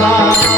love.